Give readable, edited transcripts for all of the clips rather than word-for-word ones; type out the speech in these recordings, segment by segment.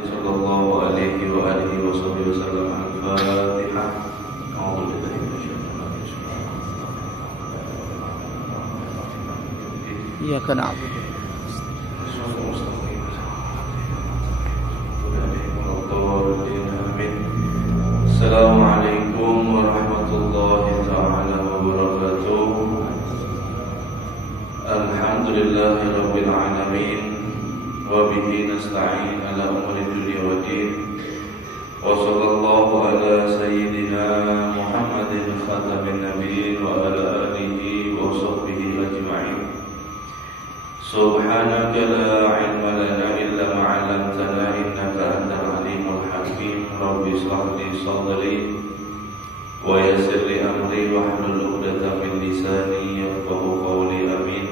sallallahu alaihi wa alihi wasallam. Al-Fatihah. A'udzu billahi minasyaitonir rajim. Iyyaka na'budu. Assalamualaikum warahmatullahi ta'ala wabarakatuh. Alhamdulillahi rabbil alamin, wa bihi nasta'in ala umuri dunya waddin. Wa sallallahu ala sayyidina Muhammadin khatamin nabiyyin wa ala alihi wa sahbihi ajma'in. Subhanaka la ilma lana illa ma 'allamtana innaka antal alimul hakim. Rabbi shrah li sadri wa yassir li amri wahlul 'uqdatam min lisani yafqahu qawli. Amin.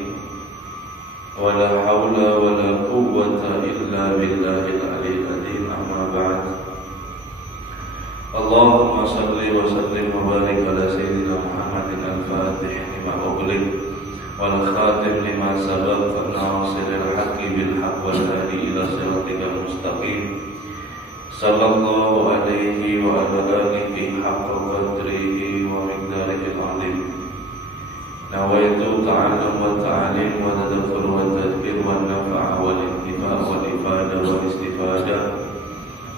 Wa la haula wa la quwwata illa billahil aliyyil azim. Amma ba'd. Allahumma shalli wa sallim wa barik ala sayyidina Muhammadin al-Fatih lima ughliq wal khatim lima sabaq nasiril haqqi bil haqq wal hadi ila siratikal mustaqim. Sallallahu alaihi wa ala alihi haqqa qadrihi wa miqdarihil azim. Nawaitu ta'allum wa ta'alim wa tadabur wa tadbir wa nafa'a wal intifa' wal ifada wal istifada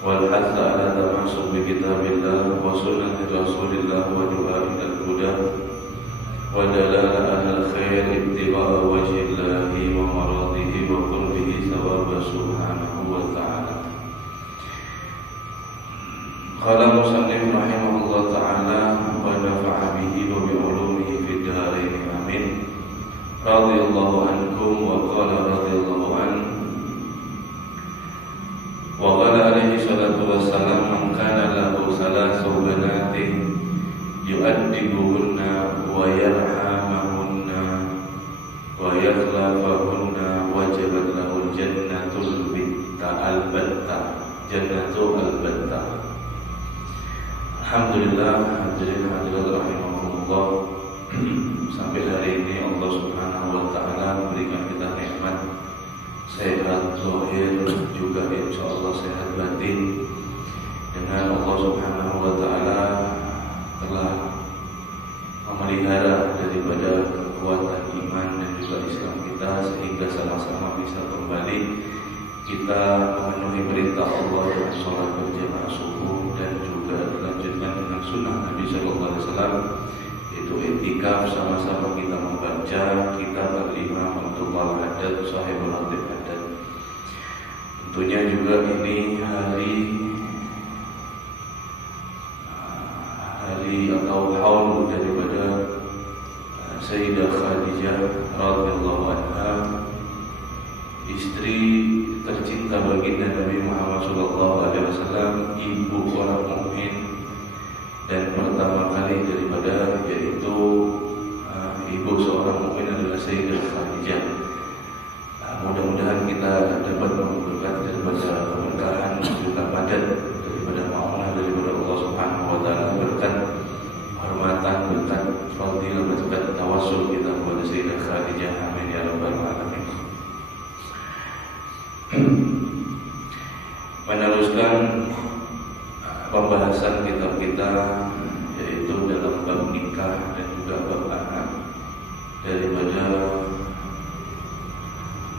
wal hatha ala tamasuk bi kitabillah wa sunnati rasulillah wa du'a ilal huda wa dalala alal khair ittiba'a wajhillahi wa maradihi wa qurbihi thawaba subhanahu wa ta'ala. Qala musannif rahimahullah ta'ala wa nafa'a bihi wa bi ulumihi fid dharain amin. Radhiyallahu ankum wa qala radhiyallahu an. Wa qala alaihi salatu wassalam, man kana lahu salasu banatin yu'addibuhunna wa yarhamahunna wa yakhlafahunna wajabat lahu jannatul albatta. Jannatul albatta. Alhamdulillah, hadirin hadirat rahimahullah. Sampai hari ini Allah Subhanahu wa taala memberikan kita nikmat sehat zahir, juga insyaallah sehat batin. Dengan Allah Subhanahu wa taala telah memelihara daripada kekuatan iman dan juga Islam kita, sehingga sama-sama bisa kembali kita memenuhi perintah Allah dengan sholat berjamaah subuh, dan juga dilanjutkan dengan sunnah Nabi Sallallahu Alaihi Wasallam, yaitu i'tikaf. Sama-sama kita membaca kitab al-Imam Abdul Haddad Sahibul Hatib Haddad. Tentunya juga ini hari atau haul daripada Sayyidah Khadijah radhiyallahu anha, istri tercinta baginda Nabi Muhammad sallallahu alaihi wasallam, ibu orang mukmin, dan pertama kali daripada yaitu ibu seorang mukmin adalah Sayyidah Khadijah. Mudah-mudahan kita dapat berkat daripada keberkahan juga padat daripada ma'unah daripada Allah Subhanahu wa taala, berkat hormatan, berkat fadilah, berkat tawassul kita kepada Sayyidah Khadijah. Amin ya rabbal alamin. Meneruskan pembahasan kitab kita, yaitu dalam bab nikah dan juga bab anak daripada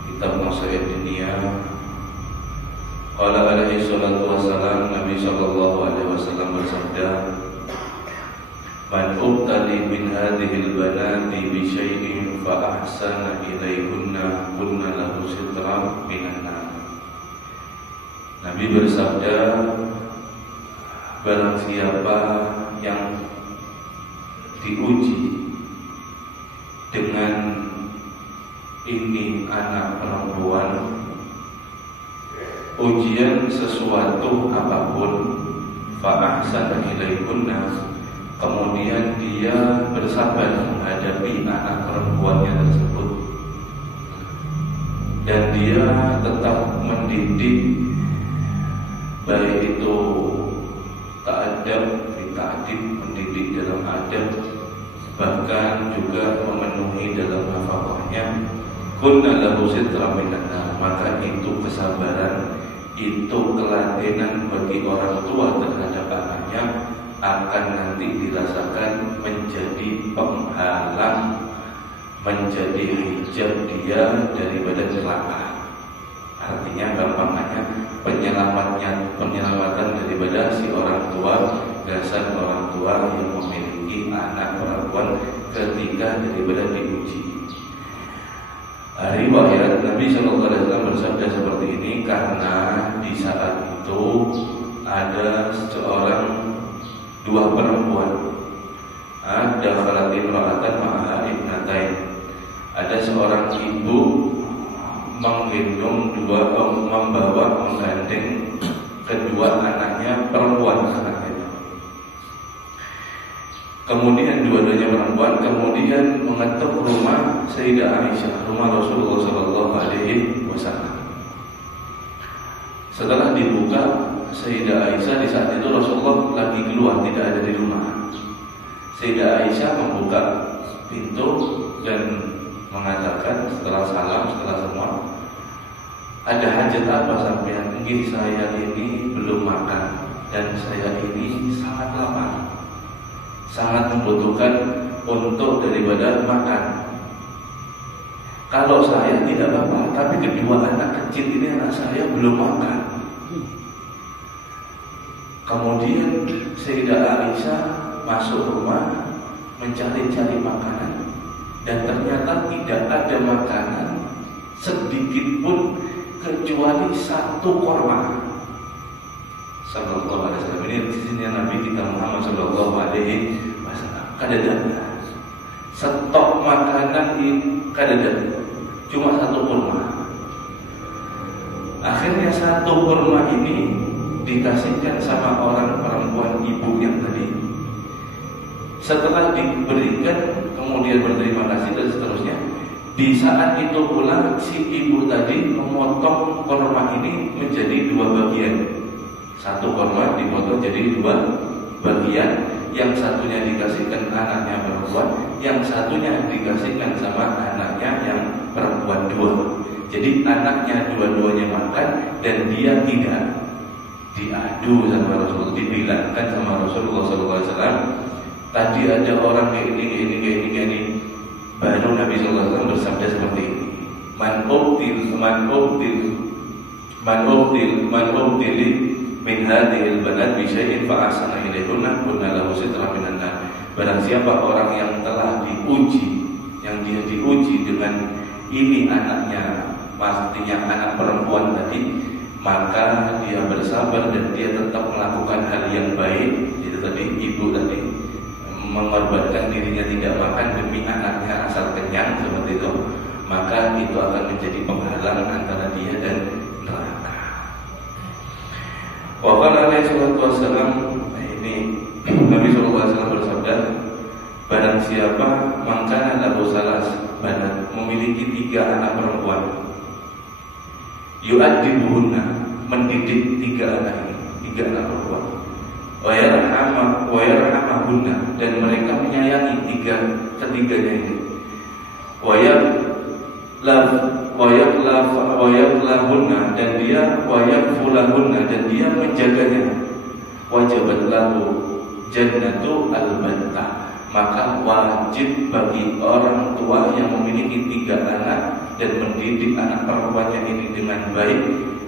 kitab Nasihat Dunia. Qala alaihi salatu wassalam, Nabi sallallahu alaihi wasallam bersabda, man ubtali min hadhil banati bi syai'in fa ahsana ilaihunna kunna lahu sitran minan nar. Nabi bersabda, barang siapa yang diuji dengan ini anak perempuan, ujian sesuatu apapun, fa ahsana ilaihunna, kemudian dia bersabar menghadapi anak perempuannya tersebut, dan dia tetap mendidik, baik itu ta'adab, ta'adib, mendidik dalam adab, bahkan juga memenuhi dalam nafkahnya, kunna lahu sitran minan nar, maka itu kesabaran itu kelainan bagi orang tua terhadap anaknya akan nanti dirasakan menjadi penghalang, menjadi hijab dia daripada celaka. Artinya gampangnya penyelamatan daripada si orang tua, dasar orang tua yang memiliki anak perempuan ketika daripada diuji. Riwayat Nabi SAW bersabda seperti ini karena di saat itu ada dua perempuan, ada khalatin ra'atan ma'aha ibnatain. Ada seorang ibu menggendong menggandeng kedua anaknya perempuan, kemudian dua-duanya perempuan, kemudian mengetuk rumah Sayyidah Aisyah, rumah Rasulullah SAW. Setelah dibuka Sayyidah Aisyah, di saat itu Rasulullah lagi keluar, tidak ada di rumah. Sayyidah Aisyah membuka pintu dan mengatakan setelah salam, setelah semua, ada hajat apa sampean? Mungkin saya ini belum makan dan saya ini sangat lapar, sangat membutuhkan untuk daripada makan. Kalau saya tidak apa-apa, tapi kedua anak kecil ini anak saya belum makan. Kemudian Sayyidah Aisyah masuk rumah mencari-cari makanan dan ternyata tidak ada makanan sedikit pun kecuali satu korma. Sallallahu alaihi wasallam. Ini sisinya Nabi kita Muhammad sallallahu alaihi wasallam. Kadang-kadang stok makanan ini kadang-kadang cuma satu kurma. Akhirnya satu kurma ini dikasihkan sama orang perempuan ibu yang tadi. Setelah diberikan, kemudian berterima kasih dan seterusnya. Di saat itu pula si ibu tadi memotong kurma ini menjadi dua bagian. Satu kurma dipotong jadi dua bagian. Yang satunya dikasihkan anaknya perempuan, yang satunya dikasihkan sama anaknya yang perempuan dua. Jadi anaknya dua-duanya makan dan dia tidak. Diadu sama Rasulullah, dibilangkan sama Rasulullah SAW. Tadi ada orang kayak ini. Baru Nabi SAW bersabda seperti ini. Man ubtil min hadhil banat bi syai'in fa ahsana ilaihunna kunna lahu sitra minan nar. Barang siapa orang yang telah diuji, yang dia diuji dengan ini anaknya, pastinya anak perempuan tadi, maka dia bersabar dan dia tetap melakukan hal yang baik. Itu tadi ibu tadi mengorbankan dirinya tidak makan demi anaknya asal kenyang seperti itu, maka itu akan menjadi penghalang antara dia dan neraka. Wa qala alaihi salatu wassalam, ini Nabi sallallahu alaihi wasallam bersabda, barang siapa mangkana lahu salas banat, memiliki 3 anak perempuan, yu'addibuhunna, mendidik 3 anak ini, 3 anak perempuan, wa yarhamahunna, dan mereka menyayangi ketiganya ini, wa yaklahunna, dan dia wa yakfulahunna, dan dia menjaganya, wajibat lahu jannatu al-battah, maka wajib bagi orang tua yang memiliki 3 anak dan mendidik anak perempuannya ini dengan baik,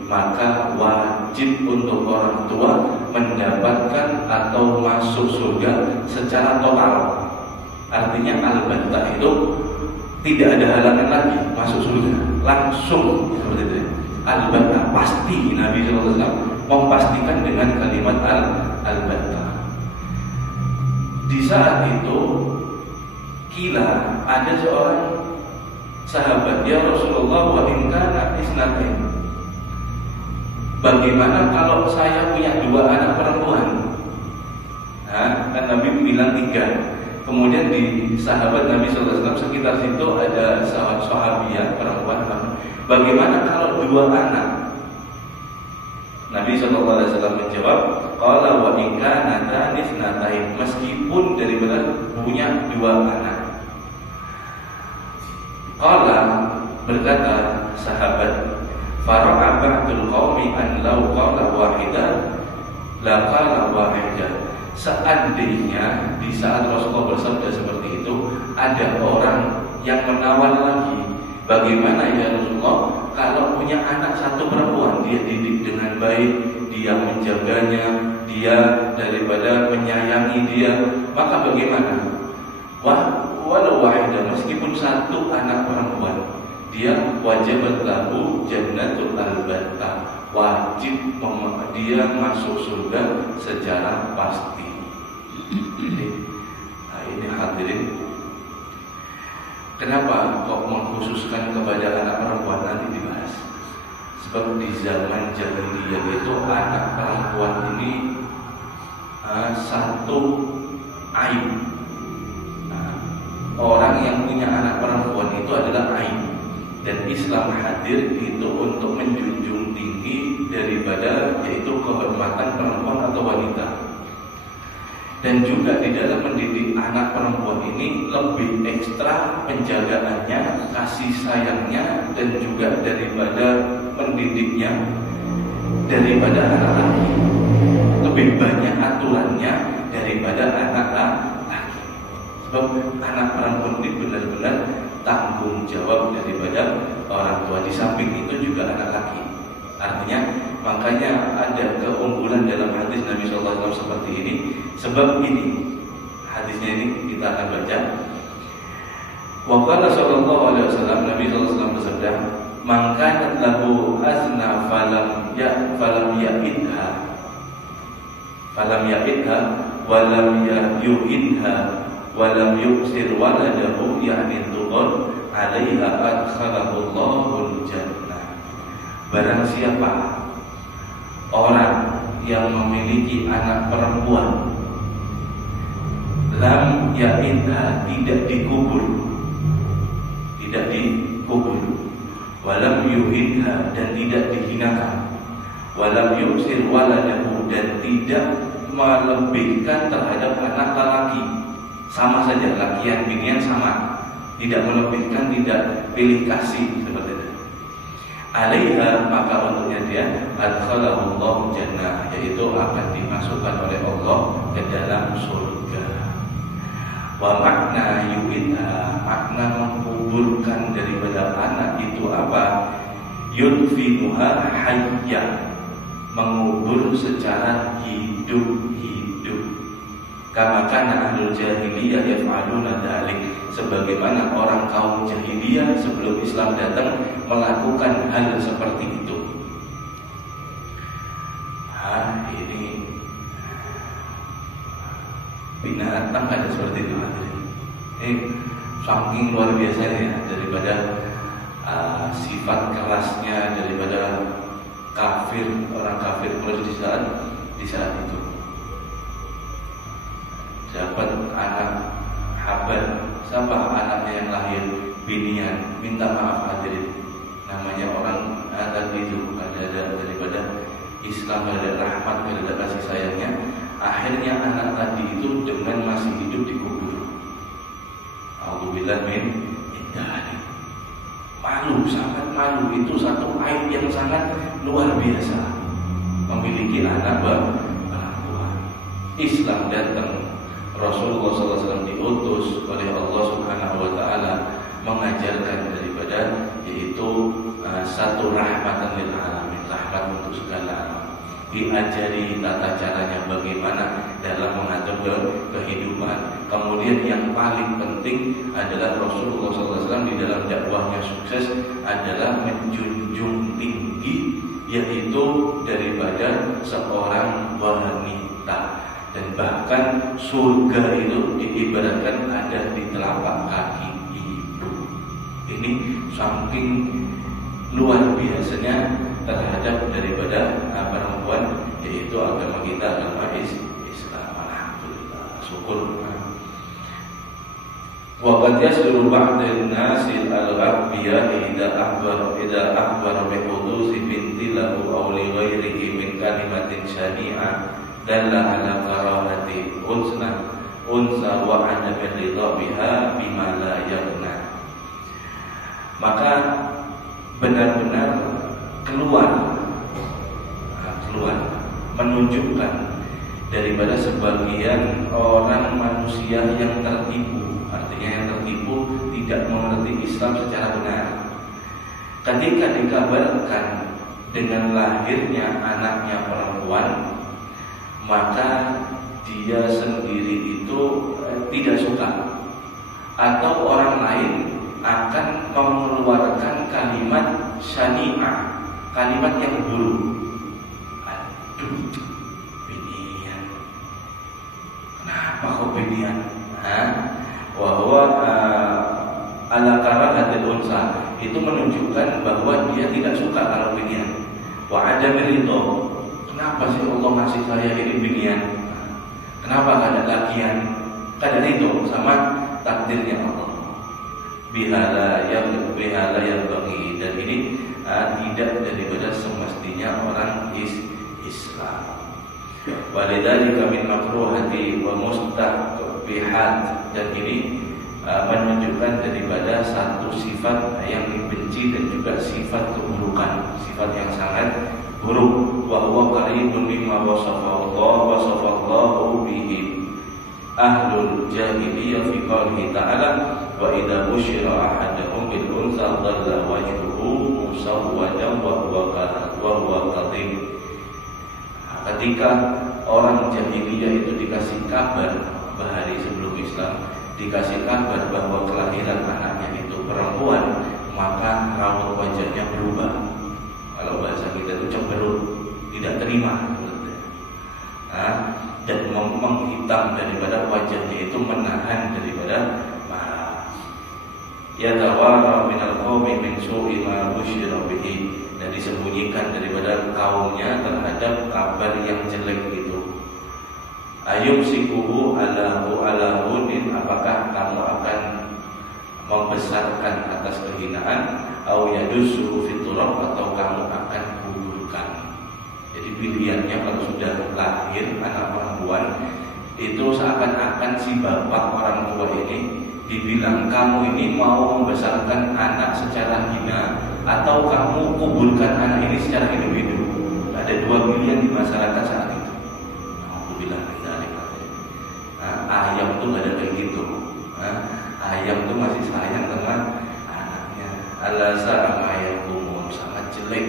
maka wajib untuk orang tua mendapatkan atau masuk surga secara total. Artinya al-battah itu tidak ada halangan lagi masuk surga, langsung seperti itu. Al-battah pasti, Nabi SAW memastikan dengan kalimat al-battah. Di saat itu kila ada seorang sahabat, ya Rasulullah, wa in kana isnatain, bagaimana kalau saya punya 2 anak perempuan? Nah, kan Nabi bilang 3. Kemudian di sahabat Nabi SAW sekitar situ ada sahabiah perempuan, bagaimana kalau 2 anak? Nabi SAW menjawab, qala wa in kana isnatain, meskipun daripada punya 2 anak. Qala, berkata sahabat, Fara'a ba'dul qaumi an law qala wahidan la qala wahidan. Seandainya di saat Rasulullah bersabda seperti itu, ada orang yang menawar lagi, bagaimana ya Rasulullah kalau punya anak satu perempuan, dia didik dengan baik, dia menjaganya, dia daripada menyayangi dia, maka bagaimana? Walau wahidah, meskipun satu anak perempuan, dia wajibat lahu jannatul albatta, wajib dia masuk surga secara pasti. Nah, ini hadirin, kenapa kok mengkhususkan kepada anak perempuan, nanti dibahas. Sebab di zaman jahiliyah itu anak perempuan ini satu aib. Orang yang punya anak perempuan itu adalah aib. Dan Islam hadir itu untuk menjunjung tinggi daripada yaitu kehormatan perempuan atau wanita. Dan juga di dalam mendidik anak perempuan ini lebih ekstra penjagaannya, kasih sayangnya, dan juga daripada mendidiknya daripada anak laki. Lebih banyak aturannya daripada anak laki. Sebab anak perempuan ini benar-benar tanggung jawab daripada orang tua. Di samping itu juga anak laki. Artinya, makanya ada keunggulan dalam hadis Nabi SAW seperti ini. Sebab ini, hadisnya ini kita akan baca. Wa qala sallallahu alaihi wasallam, Nabi SAW bersabda, "Man kanat lahu azna falam ya'idha wa lam yu'idha walam yuksir waladahu ya'ni tuqul 'alaiha adkhalahu Allahul jannah." Barang siapa orang yang memiliki anak perempuan, lam ya'idha, tidak dikubur, walam yu'idha, dan tidak dihinakan, walam yuksir waladahu, dan tidak melebihkan terhadap anak lelaki. Sama saja, lakian binian sama, tidak melebihkan, tidak pilih kasih seperti itu. Alaiha, maka untuknya dia adkhalahu Allahu jannah, yaitu akan dimasukkan oleh Allah ke dalam surga. Wa makna yu'idha, makna menguburkan daripada anak itu apa? Yudfinuha hayya, mengubur secara hidup. Kama kana ahlul jahiliyah yaf'aluna dzalik, sebagaimana orang kaum jahiliyah sebelum Islam datang melakukan hal seperti itu. Ini binatang ada seperti itu. Ini saking luar biasanya daripada sifat kerasnya daripada kafir, orang kafir di saat itu. Dapat anak habar, siapa anaknya yang lahir binian, minta maaf hadirin, namanya orang tadi itu ada daripada Islam, ada rahmat, ada kasih sayangnya. Akhirnya anak tadi itu dengan masih hidup dikubur. Alhamdulillah min dzalik. Malu, sangat malu. Itu satu aib yang sangat luar biasa. Memiliki anak perempuan. Islam datang, Rasulullah SAW diutus oleh Allah Subhanahu Wa Taala mengajarkan daripada yaitu satu rahmatan lil alamin, rahmat untuk segala alam. Diajari tata caranya bagaimana dalam mengatur kehidupan. Kemudian yang paling penting adalah Rasulullah SAW di dalam dakwahnya sukses adalah menjunjung tinggi yaitu daripada seorang wanita. Dan bahkan surga itu diibaratkan ada di telapak kaki ibu. Ini saking luar biasanya terhadap daripada perempuan, yaitu agama kita, agama Islam. Alhamdulillah, syukur. Wa qad yasduru ba'dun nasi al-anbiya idza akhbar bi hudusi binti lahu aw li ghairihi min kalimatin syani'ah dalla ala karahati unsa wa adab ridha biha bima la yaqna. Maka benar-benar keluar, menunjukkan daripada sebagian orang manusia yang tertipu. Artinya yang tertipu tidak mengerti Islam secara benar. Ketika dikabarkan dengan lahirnya anaknya perempuan, maka dia sendiri itu tidak suka, atau orang lain akan mengeluarkan kalimat syani'ah, kalimat yang buruk. Aduh, binian, kenapa kok binian? Bahwa ala karahatil unsa, itu menunjukkan bahwa dia tidak suka kalau binian. Wa adamir ridho, kenapa sih Allah ngasih saya ini binian? Kenapa gak ada lakian? Kada ridho sama takdirnya Allah. Bihala yang bagi, dan ini tidak daripada semestinya orang Islam. Walidzalika min makruhati wa mustaqbihat, dan ini menunjukkan daripada satu sifat yang dibenci dan juga sifat keburukan, sifat yang sangat buruk. Wa huwa qaribun mimma wasafallahu bihi ahlul jahiliyah fi qoulihi ta'ala wa idza busyira ahaduhum bil unsa dhalla wajhuhu musawwadan wa huwa kadhib. Ketika orang jahiliyah itu dikasih kabar bahari sebelum Islam, dikasih kabar bahwa kelahiran anaknya itu perempuan, maka raut wajahnya berubah. Kalau bahasa kita itu cemberut, tidak terima, dan menghitam daripada wajahnya itu, menahan daripada marah. Ya tawara minal qaumi min su'i ma busyira bihi, dan disembunyikan daripada kaumnya terhadap kabar yang jelek itu. Ayub sikuhu ala hunin, apakah kamu akan membesarkan atas kehinaan, au yadussuhu fit turab, atau kamu akan kuburkan. Jadi pilihannya kalau sudah lahir anak perempuan itu seakan-akan si bapak orang tua ini dibilang, kamu ini mau membesarkan anak secara hina atau kamu kuburkan anak ini secara hidup-hidup. Ada dua pilihan di masyarakat saat itu. Aku bilang ayam tuh gak ada kayak gitu. Ayam tuh masih sayang sama anaknya. Alasa amayakumun, sangat jelek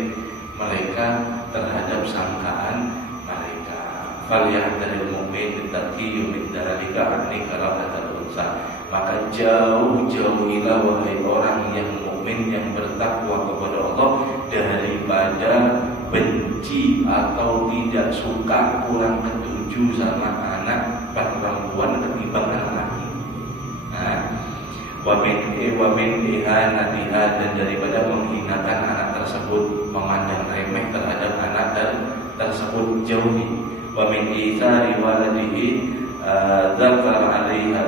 mereka terhadap sangkaan mereka. Falyahdharil mu'min bittaqiyyu min dzalika anni karahatul unsa. Maka jauhilah wahai orang yang mukmin yang bertakwa kepada Allah daripada benci atau tidak suka, kurang ketujuh sama anak perempuan ketimbang anak laki. Wa min ihanatiha, dan daripada menghinakan anak tersebut, memandang remeh terhadap anak tersebut, jauhi. Wa min itsari waladihi dzakar 'alaiha,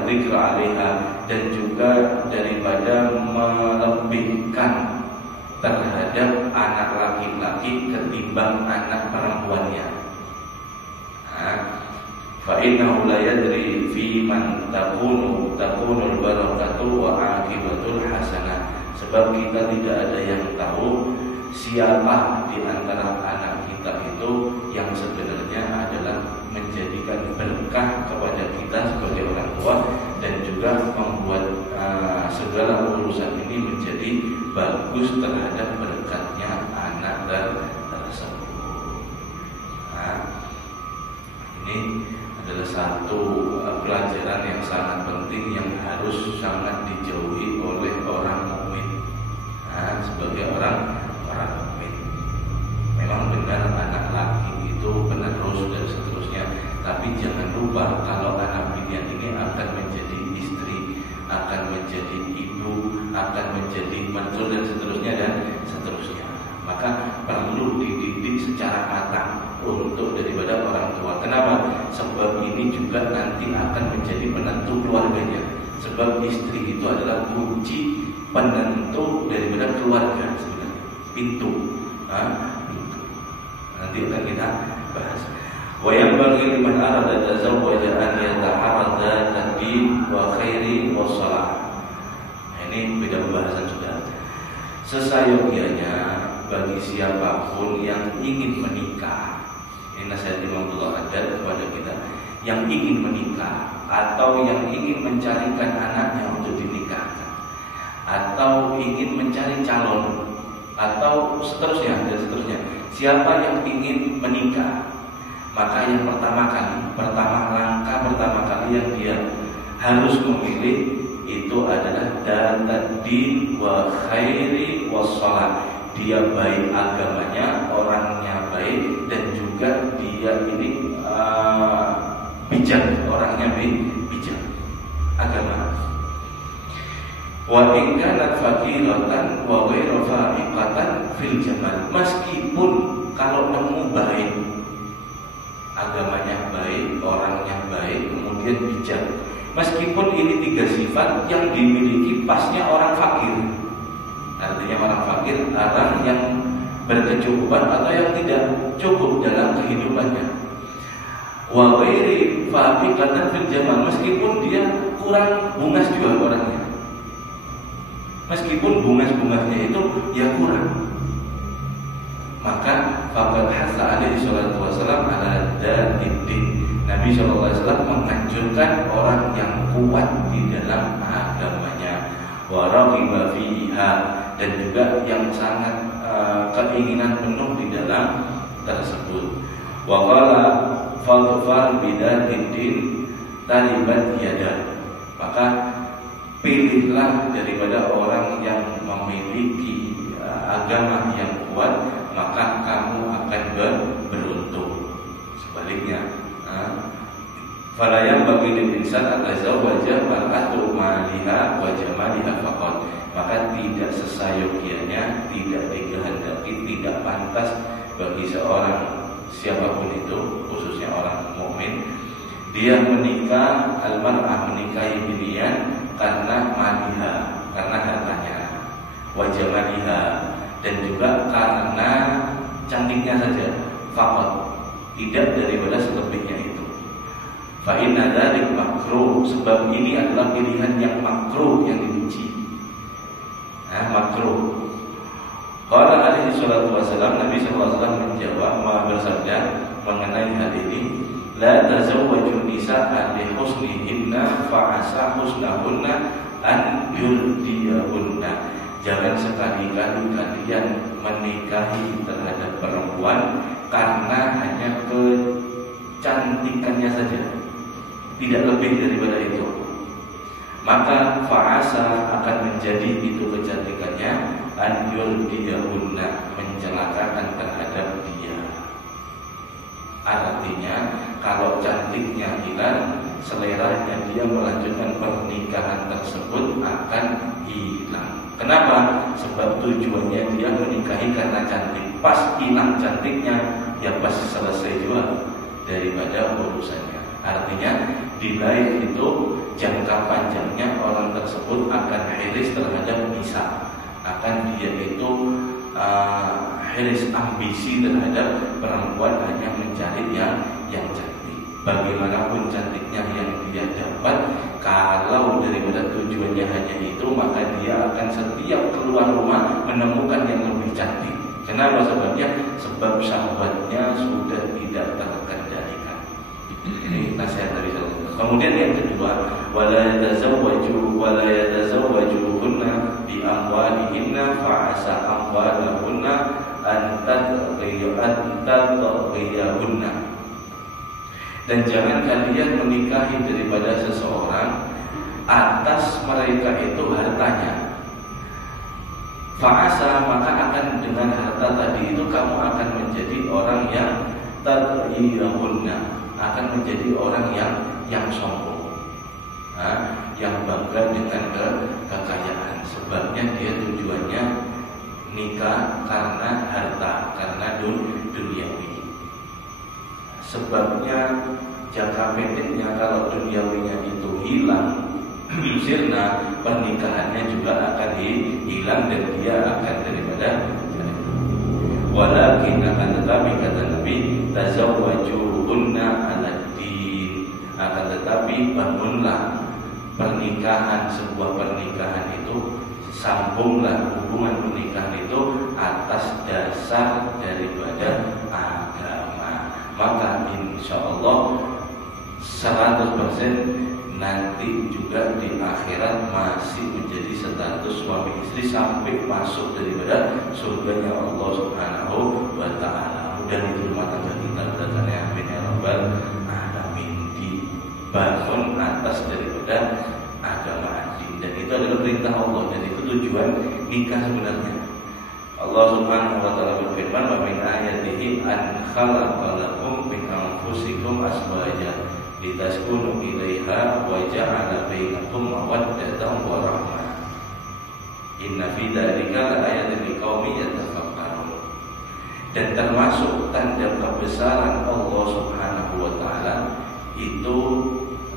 dan juga daripada melebihkan terhadap anak laki-laki ketimbang anak perempuannya. Fa innahu la yadri fi man takunul barakatu wa aqibatul hasanah. Sebab kita tidak ada yang tahu siapa di antara anak kita itu yang sebenarnya adalah menjadikan berkah kepada kita sebagai orang tua, dan juga membuat segala urusan ini menjadi bagus terhadap berkatnya anak tersebut. Ini adalah satu pelajaran yang sangat penting yang harus sangat dijauhi oleh orang mukmin. Sebagai orang mukmin, memang benar anak laki itu penerus dan seterusnya, tapi jangan lupa kalau anak binian ini akan menjadi istri, akan menjadi ibu, akan menjadi mentor dan seterusnya. Maka perlu dididik secara matang untuk daripada orang tua. Kenapa? Sebab ini juga nanti akan menjadi penentu keluarganya. Sebab istri itu adalah kunci penentu daripada keluarga sebenarnya. Pintu. Nanti akan kita bahas. Wa yanbaghi liman arada tazawwaja an yataharradha tadbir wa khairi wa salah. Ini beda pembahasan sudah. Sesayogianya bagi siapapun yang ingin menikah. Ini nasihat Imam Abdullah Haddad kepada kita, yang ingin menikah atau yang ingin mencarikan anaknya untuk dinikahkan, atau ingin mencari calon, atau seterusnya dan seterusnya. Siapa yang ingin menikah, maka yang langkah pertama kali yang dia harus memilih itu adalah datan din wa khairi wassalah. Dia baik agamanya, orangnya baik, dan juga dia ini bijak, orangnya bijak agama. Wa in kanat faqiratan wa ghairu fa'iqatan fil jamal. Meskipun kalau nemu baik, agamanya baik, orangnya baik, kemudian bijak, meskipun ini 3 sifat yang dimiliki pasnya orang fakir. Artinya orang fakir, orang yang berkecukupan atau yang tidak cukup dalam kehidupannya. Wa ghairi fa'iqatan fil jamal. Meskipun dia kurang bungas juga orangnya, meskipun bungas-bungasnya itu ya kurang, maka faqad hasa alaihi salatu wasallam ala diniddin. Nabi sallallahu alaihi wasallam menganjurkan orang yang kuat di dalam agamanya, wa raghiba fiha, dan juga yang sangat keinginan penuh di dalam tersebut. Wa qala fadfar bidatiddin taribat yada. Maka pilihlah daripada orang yang memiliki agama yang kuat, maka kamu akan beruntung. Sebaliknya, fala yang bagi insan atazawwaja mar'atu maliha wa jamaliha faqat. Maka tidak sesayogianya, tidak dikehendaki, tidak pantas bagi seorang siapapun itu, khususnya orang mukmin, dia menikah, almar'ah menikahi binian karena maliha, karena hartanya, wajah maliha, dan juga karena cantiknya saja, faqat, tidak daripada selebihnya itu. Fa inna dzalik makruh, sebab ini adalah pilihan yang makruh, yang dibenci. Makruh. Qala alaihi salatu wasallam, Nabi sallallahu alaihi wasallam menjawab, bersabda mengenai hal ini, la tazawwajun nisa'a li husnihinna fa asa husnahunna an yurdiyahunna. Jangan sekali-kali kalian menikahi terhadap perempuan karena hanya kecantikannya saja, tidak lebih daripada itu. Maka fa'asa akan menjadi itu kecantikannya an yurdiyahunna, mencelakakan terhadap dia. Artinya kalau cantiknya hilang, seleranya dia melanjutkan pernikahan tersebut akan hilang. Kenapa? Sebab tujuannya dia menikahi karena cantik. Pas hilang cantiknya, ya pas selesai juga daripada urusannya. Artinya di lain itu jangka panjangnya orang tersebut akan hiris terhadap nisa, akan dia itu hiris, ambisi terhadap perempuan, hanya mencari yang cantik. Bagaimanapun cantiknya yang dia dapat, kalau daripada tujuannya hanya itu, maka dia akan setiap keluar rumah menemukan yang lebih cantik. Kenapa? Sebabnya sebab syahwatnya sudah tidak terkendalikan. Ini nasihat dari Allah. Kemudian yang kedua, wala yatazawwajuhunna bi amwalihinna fa asa amwalahunna an tadghiyahunna. Dan jangan kalian menikahi daripada seseorang atas mereka itu hartanya. Fa'asa, maka akan dengan harta tadi itu kamu akan menjadi orang yang tadghiyahunna, akan menjadi orang yang sombong, yang bangga dengan kekayaan. Sebabnya dia tujuannya nikah karena harta, karena duniawi. Sebabnya jangka pendeknya kalau duniawinya itu hilang, sirna, pernikahannya juga akan hilang dan dia akan daripada. Walakin akan tetapi, kata Nabi, tazawwajuhunna ala din, akan tetapi bangunlah pernikahan, sebuah pernikahan itu, sambunglah hubungan pernikahan itu atas dasar daripada agama. Maka insya Allah 100% nanti juga di akhirat masih menjadi status suami istri sampai masuk daripada surganya Allah Subhanahu wa Ta'ala. Dan itu rumah tangga kita berdatangnya amin ya rabbal alamin, dibangun atas daripada agama din, dan itu adalah perintah Allah, dan itu tujuan nikah sebenarnya. Allah Subhanahu wa Ta'ala berfirman, "Wa min ayatihi an khalaqa lakum min anfusikum azwajan litaskunu ilaiha wa ja'ala bainakum mawaddatan wa rahmah. Inna fi dzalika laayatan liqaumin yatafakkarun." Dan termasuk tanda kebesaran Allah Subhanahu wa Ta'ala itu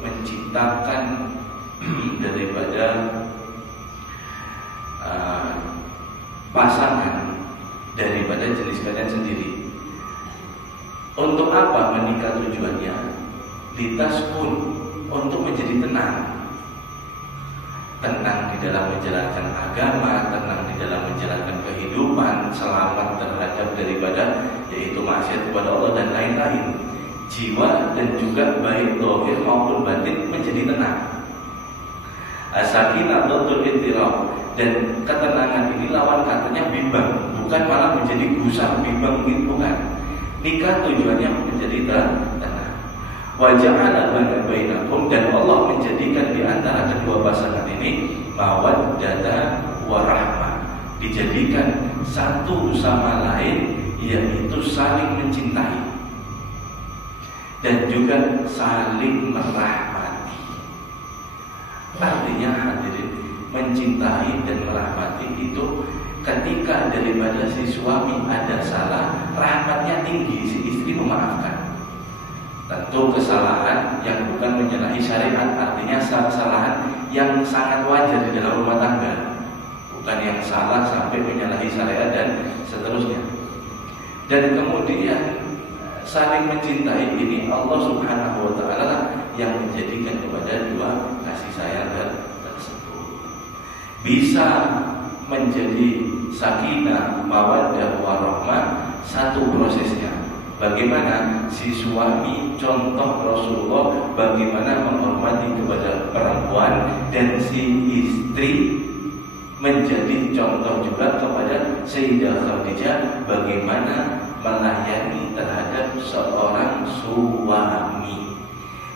menciptakan daripada pasangan daripada jenis kalian sendiri. Untuk apa menikah tujuannya? Litaskun, untuk menjadi tenang. Tenang di dalam menjalankan agama, tenang di dalam menjalankan kehidupan, selamat terhadap daripada yaitu maksiat kepada Allah dan lain-lain. Jiwa dan juga baik zahir maupun batin menjadi tenang. As-sakinah dhatul ittirab, dan ketenangan ini lawan katanya bimbang, bukan malah menjadi gusar, bimbang gitu bukan. Nikah tujuannya menjadi tenang. Wa ja'ala bainakum, dan Allah menjadikan di antara kedua pasangan ini mawaddatan wa rahmah, dijadikan satu sama lain, yaitu saling mencintai dan juga saling merahmati. Artinya hadirin, mencintai dan merahmati itu ketika daripada si suami ada salah, rahmatnya tinggi, si istri memaafkan. Tentu kesalahan yang bukan menyalahi syariat, artinya kesalahan yang sangat wajar di dalam rumah tangga, bukan yang salah sampai menyalahi syariat dan seterusnya. Dan kemudian saling mencintai ini Allah Subhanahu wa Ta'ala yang menjadikan kepada dua kasih sayang tersebut bisa menjadi sakinah, mawaddah, warahmah, satu prosesnya. Bagaimana si suami contoh Rasulullah bagaimana menghormati kepada perempuan, dan si istri menjadi contoh juga kepada Sayyidah Khadijah bagaimana melayani terhadap seorang suami.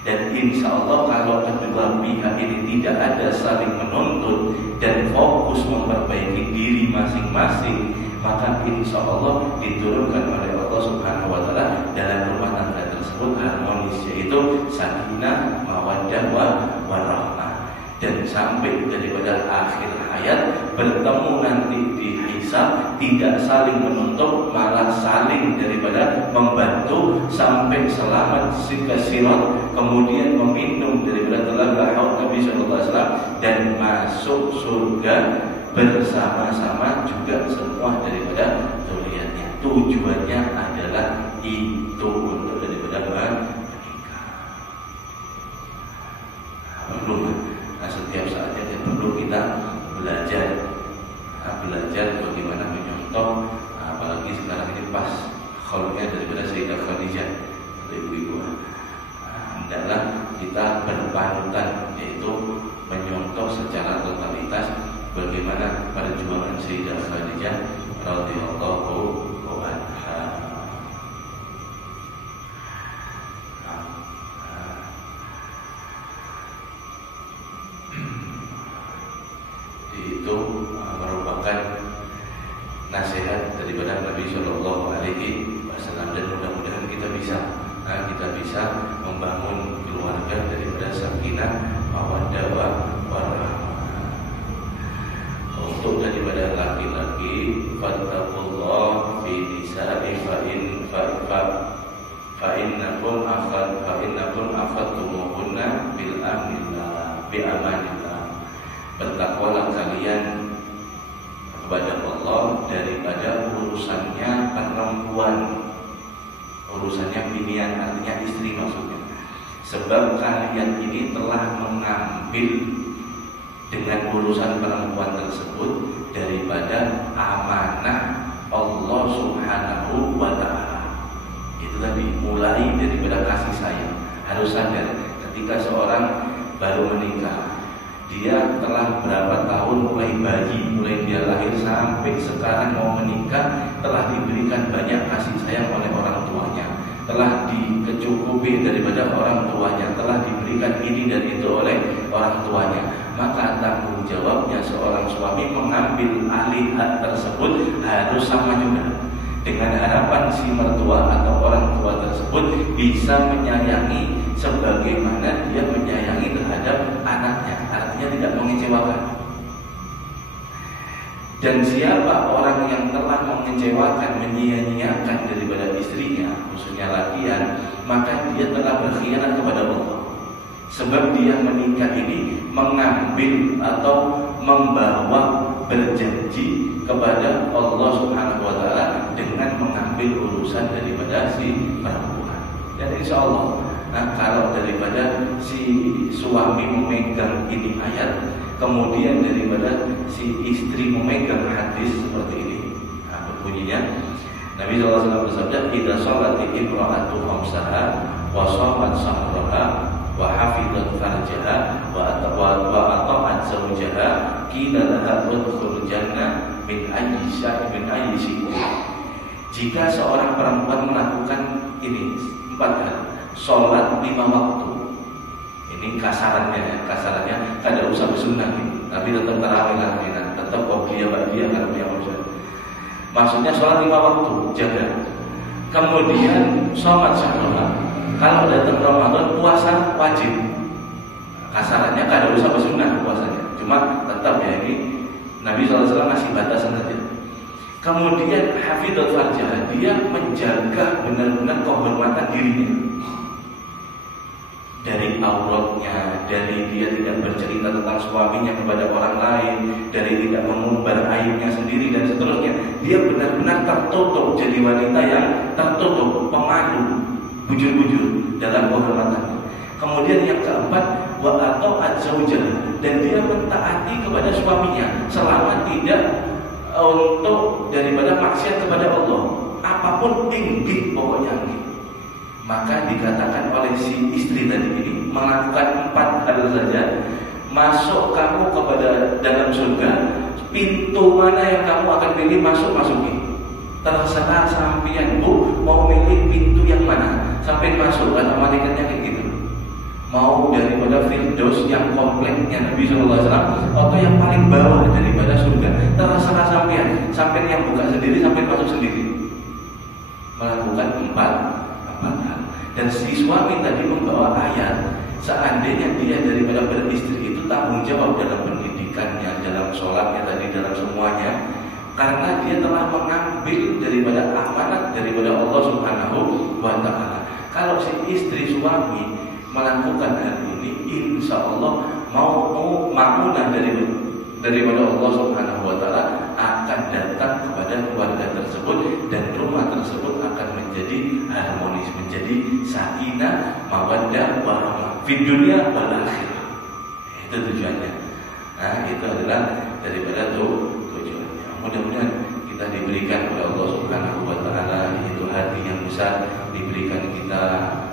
Dan insya Allah kalau kedua pihak ini tidak ada saling menuntut dan fokus memperbaiki diri masing-masing, maka insya Allah diturunkan oleh Allah Subhanahu wa Ta'ala dalam rumah tangga tersebut harmonis, yaitu sakinah, mawaddah, warahmah. Dan sampai daripada akhir hayat bertemu nanti di hisab, tidak saling menuntut, malah saling daripada membantu sampai selamat ke sirat, kemudian meminum daripada telaga haud Nabi sallallahu alaihi wasallam dan masuk surga bersama-sama juga semua daripada zuriatnya. Tujuannya adalah itu, untuk daripada menikah. Nah, setiap saatnya perlu kita belajar bagaimana menyontoh, apalagi sekarang ini pas kholnya daripada Sayyidah Khadijah, ibu-ibu. Hendaklah kita berpanutan, yaitu menyontoh secara totalitas bagaimana perjuangan Sayyidah Khadijah radhiyallahu anha. Itu merupakan nasihat daripada Nabi Shallallahu Alaihi Wasallam, dan mudah-mudahan kita bisa membangun keluarga daripada sakinah, mawaddah, warahmah. Untuk daripada laki-laki, fattaqullah fi nisa'i fa innakum akhadtumuhunna bil amanillah. Bertakwalah kalian kepada Allah daripada urusannya perempuan, urusannya binian, artinya istri maksudnya. Sebab kalian ini telah mengambil dengan urusan perempuan tersebut daripada amanah Allah Subhanahu wa ta'ala. Itu tadi, mulai daripada kasih sayang. Harus sadar ketika seorang baru menikah, dia telah berapa tahun, mulai bayi, mulai dia lahir sampai sekarang mau menikah, telah diberikan banyak kasih sayang oleh orang tuanya, telah dikecukupi daripada orang tuanya, telah diberikan ini dan itu oleh orang tuanya. Maka tanggung jawabnya seorang suami mengambil alih hak tersebut harus sama juga, dengan harapan si mertua atau orang tua tersebut bisa menyayangi sebagaimana dia menyayangi terhadap anaknya, artinya tidak mengecewakan. Dan siapa orang yang telah mengecewakan, menyia-nyiakan daripada istrinya, khususnya lakian, maka dia telah berkhianat kepada Allah. Sebab dia menikah ini mengambil atau membawa berjanji kepada Allah Subhanahu wa ta'ala dengan mengambil urusan daripada si perempuan. Dan insya Allah, kalau daripada si suami memegang ini ayat, kemudian daripada si istri memegang hadis seperti ini, bunyinya Nabi SAW bersabda, "Idza sholati imra'atu khamsaha wa shamat shahraha wa hafizat farjaha wa ata'at zawjaha qila laha udkhul jannah min ayyi syai'in." Jika seorang perempuan melakukan ini 4 hal, sholat 5 waktu, ini kasarannya kada usah bersunnah ini, tapi tetap tarawih lah, tetap qobliyah ba'diyah kalau punya urusan. Maksudnya sholat 5 waktu, jaga. Kemudian sholat syahroha, kalau datang Ramadan puasa wajib. Kasarannya kada usah bersunnah puasanya, cuma tetap ya, ini Nabi SAW ngasih batasan saja. Kemudian hafidhul farjah, dia menjaga benar-benar kehormatan dirinya, dari auratnya, dari dia tidak bercerita tentang suaminya kepada orang lain, dari tidak mengumbar aibnya sendiri dan seterusnya. Dia benar-benar tertutup, jadi wanita yang tertutup, pemalu, bujur-bujur dalam kehormatannya. Kemudian yang keempat, wa ata'at zawjaha, dan dia mentaati kepada suaminya selama tidak untuk daripada maksiat kepada Allah, apapun tinggi pokoknya tinggi. Maka dikatakan oleh si istri tadi ini melakukan 4 hal saja, masuk kamu kepada dalam surga, pintu mana yang kamu akan pilih masuki. Terserah sampean bu mau milih pintu yang mana, sampai masuk, kata malaikatnya kayak gitu. Mau daripada firdaus yang kompleknya Nabi SAW, atau yang paling bawah daripada surga, terserah sampean yang buka sendiri, sampai masuk sendiri. Melakukan 4 hal. Dan si suami tadi membawa ayat, seandainya dia daripada beristri itu tanggung jawab dalam pendidikannya, dalam sholatnya tadi, dalam semuanya, karena dia telah mengambil daripada amanat daripada Allah Subhanahu wa ta'ala. Kalau si istri suami melakukan hal ini, insya Allah mau mamunah daripada Allah Subhanahu wa ta'ala akan datang kepada keluarga tersebut, dan rumah tersebut akan menjadi harmonis, menjadi sakinah, mawaddah, warahmah fid dunya wal akhirah. Itu tujuannya. Nah, itu adalah daripada tujuannya. Mudah-mudahan kita diberikan oleh Allah Subhanahu wa ta'ala itu hati yang besar, diberikan kita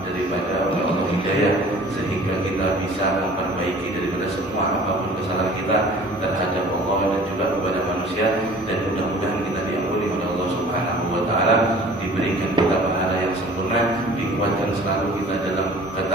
daripada Allah hidayah, sehingga kita bisa memperbaiki daripada semua apapun kesalahan kita terhadap Allah dan juga kepada manusia. Dan mudah-mudahan kita diampuni oleh Allah Subhanahu wa ta'ala, diberikan kita pahala yang sempurna, dikuatkan selalu kita dalam ketaatan